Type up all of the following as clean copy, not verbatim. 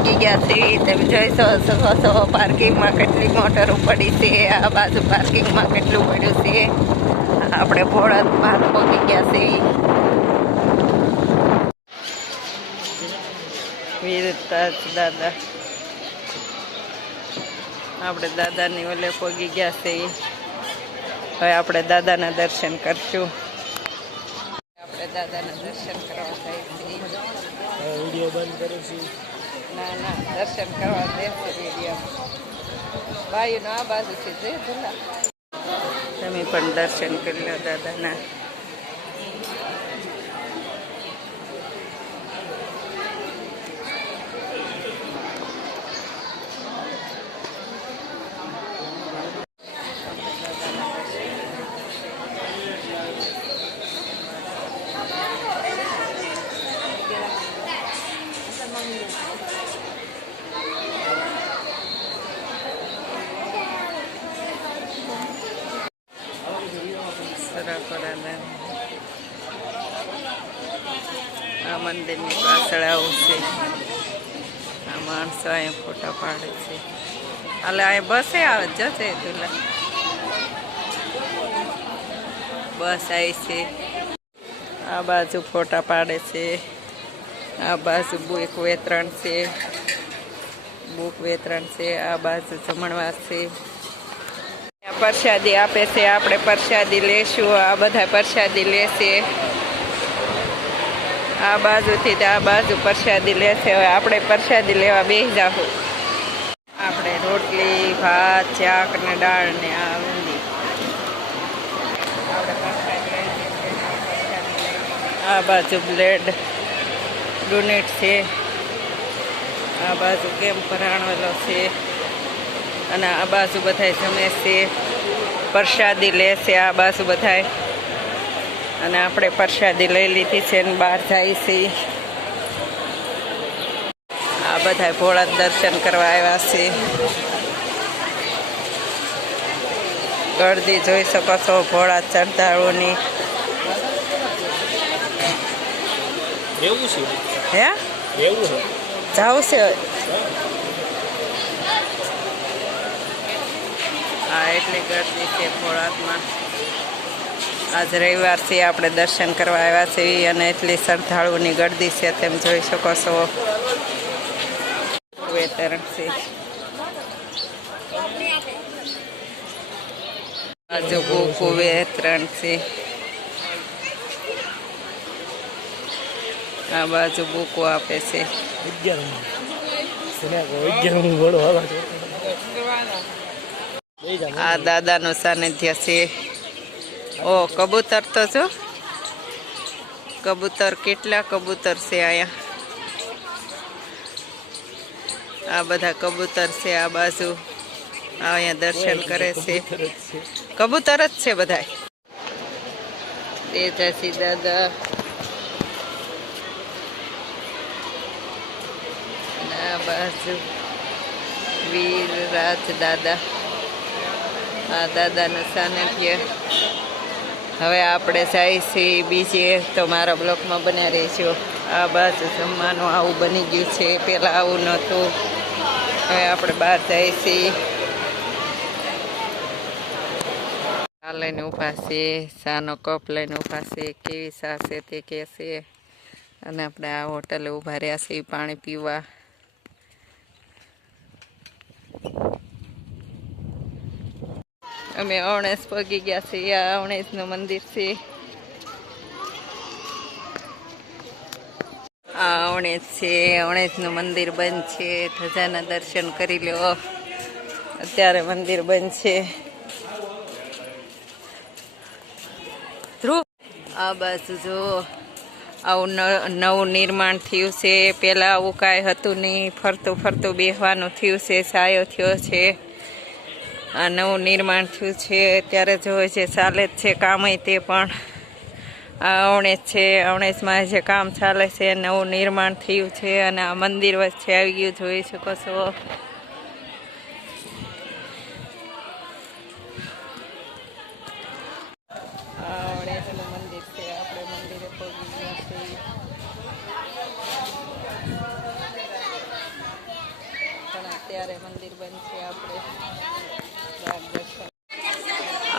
પહોંચી ગયા છે. તમે જોઈ શકો છો પાર્કિંગમાં કેટલી મોટરો પડી છે. આ બાજુ પાર્કિંગમાં કેટલું પડ્યું છે. આપણે ભોળા પાર પહોંચી ગયા છે. વીરતાજ દાદા આપણે દાદાની ઓલે પહોંચી ગયા છે. હવે આપણે દાદાના દર્શન કરશું. આપણે દાદાના દર્શન કરવા જાય છે. વિડીયો બંધ કરું છું. ના ના દર્શન કરવા દેશે વિડીયો. ભાઈનો આ બાજુ છે જય ભલા. તમે પણ દર્શન કરી લો દાદાના. આ મંદિરની પાછળ આવું છે. આ માણસો અહીંયા ફોટા પાડે છે. એટલે અહીં બસે આવે જશે તુલા બસ આવી છે. આ બાજુ ફોટા પાડે છે. આ બાજુ બુક વેતરણ છે. આ બાજુ જમણવાર છે. પ્રસાદી આપે છે. આપણે પ્રસાદી લેશું. આ બધા પ્રસાદી લેશે. આ બાજુથી આ બાજુ પ્રસાદી લેશે. હવે આપણે પ્રસાદી લેવા બેસી જાઉં. આપણે રોટલી ભાત શાક ને દાળ ને આ ઊંધી આ બાજુ બ્લેડ ડુનેટ છે. આ બાજુ કેમ્પ ભરાણેલો છે. અને આ બાજુ બધાય જમે છે. પ્રસાદી લે છે આ બાજુ બધાય. અને આપણે પ્રસાદી લઈ લીધી છે ને બહાર જાય છે. આ બધાય ભોળા દર્શન કરવા આવ્યા છે. ગળદી જોઈ શકો છો ભોળા શ્રદ્ધાળુઓની. એવું છે હે એવું છે જાવું છે. હા એટલી ગળદી છે ભોળામાં. આજ રવિવાર છે. આપણે દર્શન કરવા આવ્યા છીએ અને એટલી શ્રદ્ધાળુઓની ગળદી છે તેમ જોઈ શકો છો. વેતરણ છે. બાજુ બુકુ વેતરણ છે. આ બાજુ બુકો આપે છે. આ દાદાનું સાનિધ્ય છે. ઓ કબૂતર તો જો કબૂતર કેટલા કબૂતર છે અહીંયા. આ બધા કબૂતર છે. આ બાજુ અહીંયા દર્શન કરે છે. કબૂતર જ છે બધા. તેજાસી દાદા આ બાજુ વીરરાજ દાદા. આ દાદાનું સાનિધ્ય. હવે આપણે જાય છીએ બીજે તો મારા બ્લોકમાં બન્યા રહીશું. આ બાજુ જમવાનું આવું બની ગયું છે. પહેલાં આવું નહોતું. હવે આપણે બહાર જઈએ છીએ. ચા લઈને ઊભા છે. ચાનો કપ લઈને ઊભા છે. કેવી ચા છે તે કહે છે. અને આપણે આ હોટલે ઊભા રહ્યા છીએ પાણી પીવા. અમે અવણેશ પગી ગયા છીએ. આ અવણેશનું મંદિર છે. આ અવણેશ છે. અવણેશનું મંદિર બંધ છે. ધજાના દર્શન કરી લો. અત્યારે મંદિર બંધ છે. ધ્રુવ આ બાજુ જો આવું નવું નિર્માણ થયું છે. પહેલાં આવું કાંઈ હતું નહીં. ફરતું ફરતું બેસવાનું થયું છે. સાયો થયો છે. આ નવું નિર્માણ થયું છે. અત્યારે જો જે ચાલે જ છે કામ તે પણ આ અવણેશ છે. અવણેશમાં જે કામ ચાલે છે નવું નિર્માણ થયું છે. અને આ મંદિર વચ્ચે આવી ગયું જોઈ શકો છો. અવણેશનું મંદિર છે. આપણે મંદિરે પહોંચી ગયા છીએ. બંધ છે. આપણે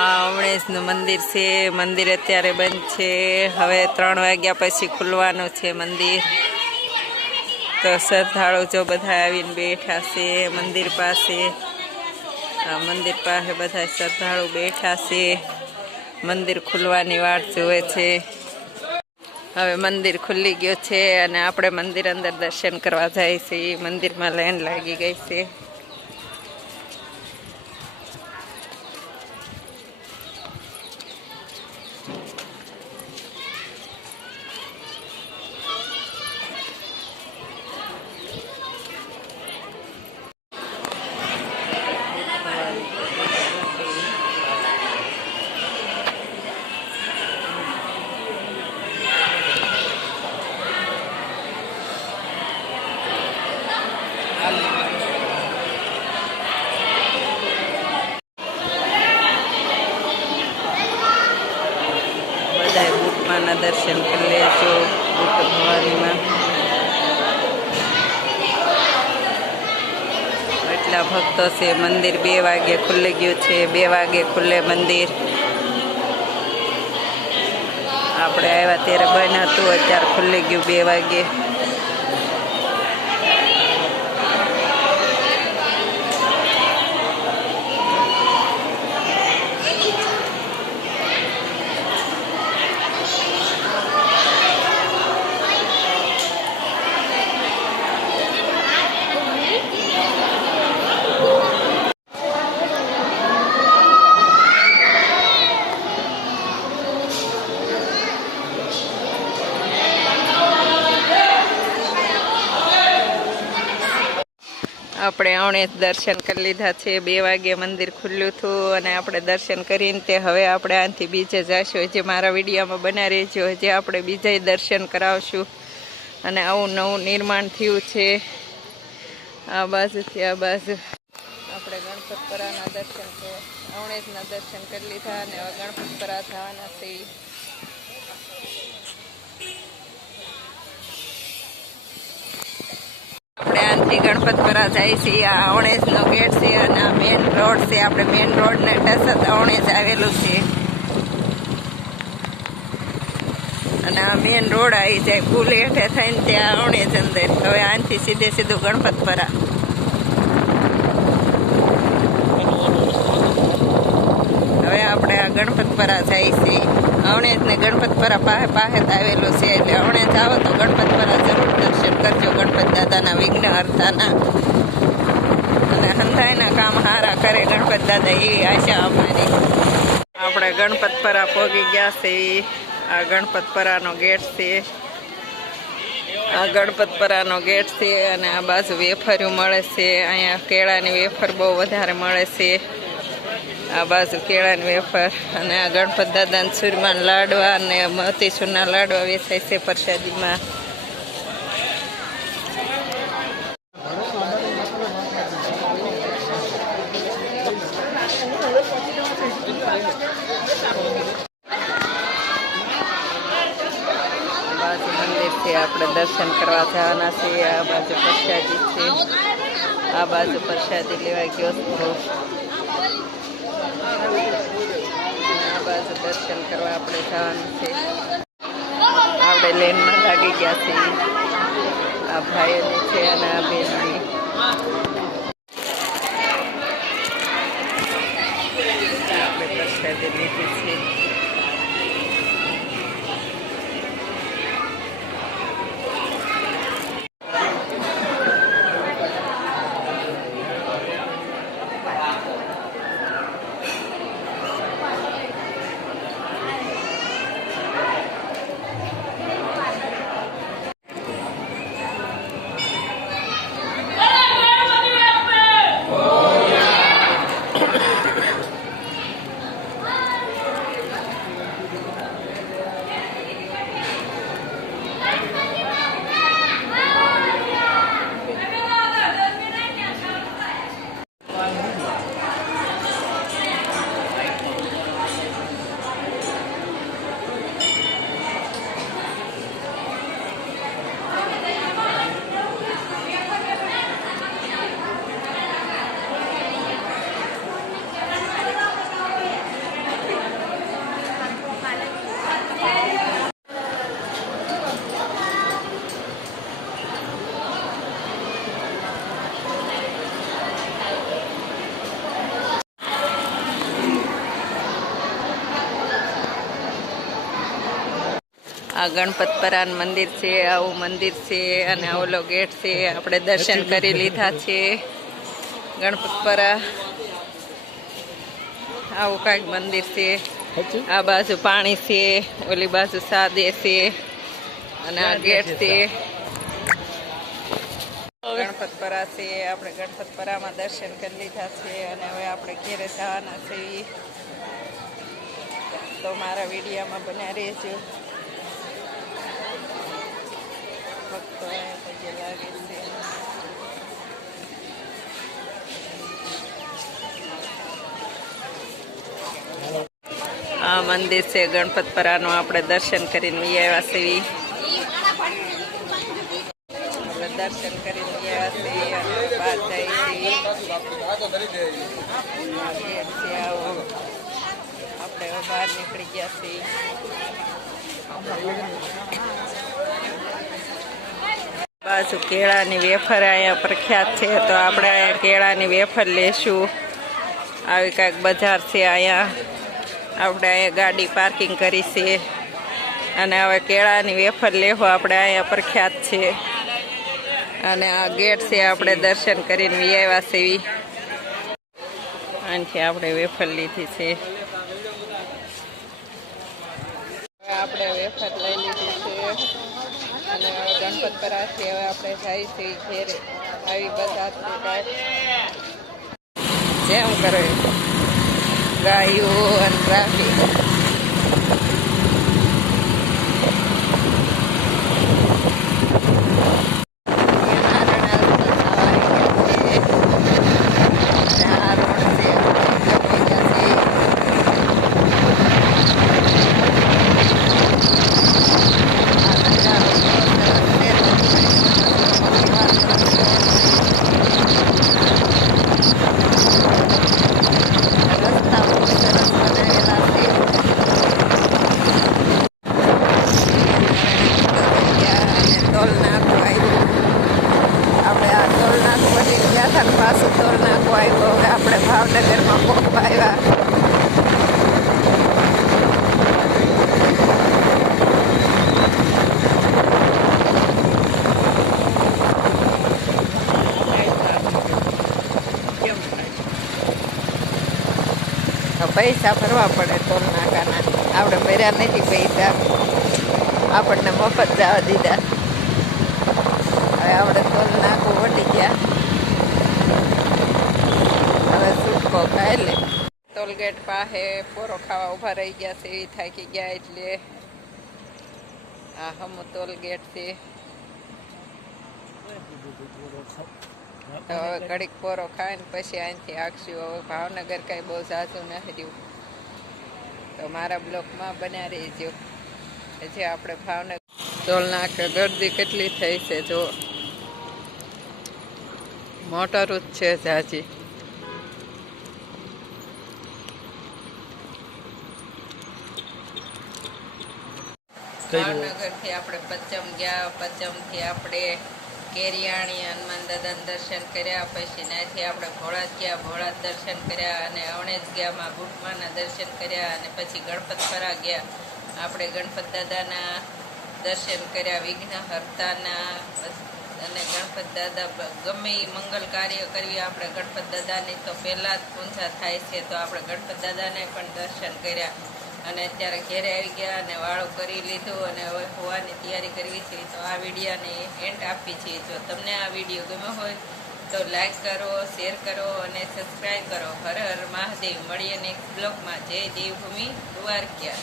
આ અમણેજનું મંદિર છે. મંદિર અત્યારે બંધ છે. હવે 3 વાગ્યા પછી ખુલવાનું છે મંદિર. તો શ્રદ્ધાળુ જો બધા આવીને બેઠા છે મંદિર પાસે. આ મંદિર પાસે બધા શ્રદ્ધાળુ બેઠા છે. મંદિર ખુલવાની વાટ જોવે છે. હવે મંદિર ખુલી ગયું છે અને આપણે મંદિર અંદર દર્શન કરવા જાય છે. મંદિરમાં લાઈન લાગી ગઈ છે. બધા બુટમાના દર્શન કરી લેજો. બુટ ભવાનીમાં એટલા ભક્તો છે. મંદિર 2 વાગે ખુલી ગયું છે. 2 વાગે ખુલે મંદિર. આપણે આવ્યા ત્યારે બંધ હતું, અત્યારે ખુલી ગયું 2 વાગે. આપણે અણેજ દર્શન કરી લીધા છે. 2 વાગે મંદિર ખુલ્યું હતું અને આપણે દર્શન કરીને તે હવે આપણે આથી બીજે જઈશું. જે મારા વિડીયોમાં બના રહેજો. જે આપણે બીજે દર્શન કરાવશું. અને આવું નવું નિર્માણ થયું છે. આ બાજુથી આ બાજુ આપણે ગણપતપરાના દર્શન છે. અણેજના દર્શન કરી લીધા અને હવે ગણપતપરા જવાના છે. આપણે આથી ગણપતપરા જાય છીએ. આ અણેજનો ગેટ છે અને આ મેઇન રોડ છે. આપણે મેઇન રોડને ટચ અણેજ આવેલું છે અને આ મેઇન રોડ આવી જાય. પુલ હેઠે થઈને ત્યાં અણેજ અંદર. હવે આથી સીધું ગણપતપરા. હવે આપણે આ ગણપતપરા જાય છીએ. અણેજ ને ગણપતપરા પાસે આવેલું છે. એટલે અણેજ આવો તો ગણપતપરા જરૂર દર્શન કરજો. ગણપત દાદાના વિઘ્ન હર્તાના અને હંધાઈના કામ સારા કરે ગણપત દાદા, એવી આશા અમારી. આપણે ગણપતપરા પહોંચી ગયા છે. આ ગણપતપરાનો ગેટ છે. આ ગણપતપરાનો ગેટ છે અને આ બાજુ વેફર્યું મળે છે. અહીંયા કેળાની વેફર બહુ વધારે મળે છે. આ બાજુ કેળાની વેફર અને આ ગણપત દાદાના ચૂરમાના લાડવા અને મોતીચૂરના લાડવા વેચાય છે પ્રસાદીમાં. બાજુ મંદિર છે. આપણે દર્શન કરવા જવાના છીએ. આ બાજુ પ્રસાદી છે. આ બાજુ પ્રસાદી લેવા ગયો હતો. આ બાજુ દર્શન કરવા આપણે જવાનું છે. આપણે લેનમાં લાગી ગયા છીએ. આ ભાઈઓની છે અને આ બેનની. આપણે પ્રસાદી લીધી છે. ગણપતપરાનું મંદિર છે, આવું મંદિર છે અને ઓલો ગેટ છે. આપણે દર્શન કરી લીધા છે ગણપતપરા. આવું કાંઈક મંદિર છે. આ બાજુ પાણી છે, ઓલી બાજુ સાદે છે અને આ ગેટ છે. ગણપતપરા છે. આપણે ગણપતપરામાં દર્શન કરી લીધા છે અને હવે આપણે ઘેરે જવાના છીએ. તો મારા વિડીયોમાં બન્યા રહેજો. ભક્તો પગે લાગે છે. આ મંદિર છે ગણપતપરાનું. આપણે દર્શન કરીને આવ્યા છીએ. દર્શન કરીને ગયા છે અને બહાર જાય છે. આપણે બહાર નીકળી ગયા છીએ. બાજુ કેળાની વેફર અહીંયા પ્રખ્યાત છે, તો આપણે અહીંયા કેળાની વેફર લેશું. આવી કાંઈક બજાર છે અહીંયા. આપણે અહીંયા ગાડી પાર્કિંગ કરી છે અને હવે કેળાની વેફર લેવું આપણે અહીંયા પ્રખ્યાત છે. અને આ ગેટ છે. આપણે દર્શન કરીને આવ્યા છીએ. આનાથી આપણે વેફર લીધી છે. આપણે વેફર લઈ લીધી છે અને ગણપતપરાથી હવે આપણે જઈએ છીએ ઘેરે. આવી બધા જેમ કરે ગાયું અને ટ્રાફિક. પાછું ટોલ નાખો આવ્યો. હવે આપણે ભાવનગરમાં પહોંચવા આવ્યા. પૈસા ભરવા પડે ટોલ નાકાના. આપણે ભર્યા નથી પૈસા, આપણને મફત જવા દીધા. હવે આપણે ટોલ નાકું વટી ગયા. હવે છૂટકો ખાઈ લે. ટોલગેટ પાસે પોરો ખાવા ઊભા રહી ગયા છે. એવી થાકી ગયા એટલે આ હમો ટોલગેટ છે. તો હવે ઘડીક પોરો ખાઈને પછી અહીંથી આખશું. હવે ભાવનગર કાંઈ બહુ ઝાઝું નથી રહ્યું, તો મારા બ્લોકમાં બન્યા રહીજો. પછી આપણે ભાવનગર ટોલ નાકે ગરદી કેટલી થઈ છે જો. મોટર જ છે ઝાઝી. ભાવનગરથી આપણે પચ્ચમ ગયા. પચ્ચમથી આપણે કેરિયાણી હનુમાન દાદાના દર્શન કર્યા. પછી ત્યાંથી આપણે ભોળાદ ગયા. ભોળાદ દર્શન કર્યા અને અવણેજ ગયામાં બુટમાના દર્શન કર્યા અને પછી ગણપતપરા ગયા. આપણે ગણપત દાદાના દર્શન કર્યા, વિઘ્ન હર્તાના. અને ગણપત દાદા ગમે એ મંગલ કાર્ય કરવી આપણે ગણપત દાદાની તો પહેલાં જ પૂજા થાય છે, તો આપણે ગણપત દાદાને પણ દર્શન કર્યા. અને અત્યારે ઘેરે આવી ગયા અને વાળું કરી લીધું અને હવે હોવાની તૈયારી કરવી છે. તો આ વિડીયોને એન્ડ આપી છે. જો તમને આ વિડીયો ગમ્યો હોય તો લાઈક કરો, શેર કરો અને સબસ્ક્રાઈબ કરો. હર હર મહાદેવ. મળીએ નેક્સ્ટ બ્લોગમાં. જય દેવભૂમિ દ્વારકા.